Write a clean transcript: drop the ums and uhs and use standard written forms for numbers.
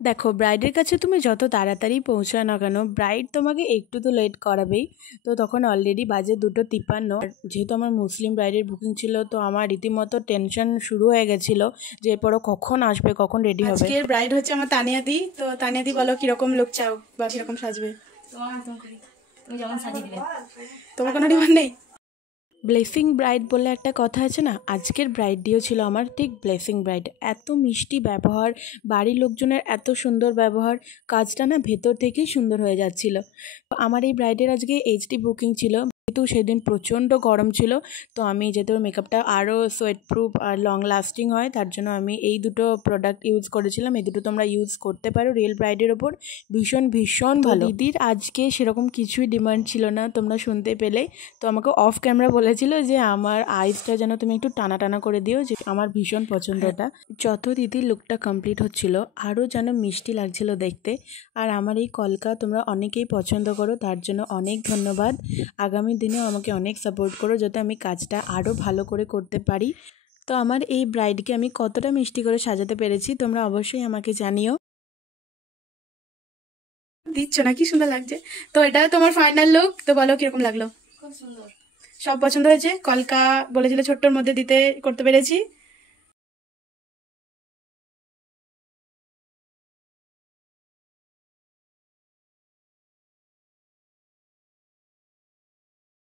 দেখো, ব্রাইডের কাছে তুমি যত তাড়াতাড়ি পৌঁছাও না কেন, ব্রাইড তোমাকে একটু তো লেট করাবেই। তো তখন অলরেডি বাজে 2:53। আর যেহেতু আমার মুসলিম ব্রাইডের বুকিং ছিল, তো আমার রীতিমতো টেনশন শুরু হয়ে গেছিলো যে এরপরও কখন আসবে, কখন রেডি হবে। আজকের ব্রাইড হচ্ছে আমার তানিয়া দি। তো তানিয়া দি, বলো কিরকম লুক চাও বা কিরকম সাজবে? তুমি যেমন সাজিয়ে দিবে। তোমার কোনো ডিমান্ড নেই? ব্লেসিং ব্রাইড বলে একটা কথা আছে না, আজকের ব্রাইডটিও ছিল আমার ঠিক ব্লেসিং ব্রাইড। এত মিষ্টি ব্যবহার, বাড়ির লোকজনের এত সুন্দর ব্যবহার, কাজটা না ভেতর থেকেই সুন্দর হয়ে যাচ্ছিল। আমার এই ব্রাইডের আজকে এইচডি বুকিং ছিল, যেহেতু সেদিন প্রচণ্ড গরম ছিল। তো আমি যেহেতু মেকআপটা আরও সোয়েট প্রুফ আর লং লাস্টিং হয়, তার জন্য আমি এই দুটো প্রোডাক্ট ইউজ করেছিলাম। এই দুটো তোমরা ইউজ করতে পারো রিয়েল ব্রাইডের ওপর, ভীষণ ভীষণ ভালো। দিদির আজকে সেরকম কিছুই ডিমান্ড ছিল না, তোমরা শুনতে পেলে। তো আমাকে অফ ক্যামেরা বলেছিল যে আমার আইসটা যেন তুমি একটু টানা টানা করে দিও, যে আমার ভীষণ পছন্দ ওটা। যত দিদির লুকটা কমপ্লিট হচ্ছিল, আরও যেন মিষ্টি লাগছিল দেখতে। আর আমার এই কলকা তোমরা অনেকেই পছন্দ করো, তার জন্য অনেক ধন্যবাদ। আগামী দিনেও আমাকে অনেক সাপোর্ট করো, যাতে আমি কাজটা আরও ভালো করে করতে পারি। তো আমার এই ব্রাইডকে আমি কতটা মিষ্টি করে সাজাতে পেরেছি তোমরা অবশ্যই আমাকে জানিও। দিচ্ছ না, কি সুন্দর লাগছে। তো এটা তোমার ফাইনাল লুক, তো বলো কিরকম লাগলো? খুব সুন্দর। সব পছন্দ হয়েছে? কলকা বলেছিল ছোট্টর মধ্যে দিতে, করতে পেরেছি।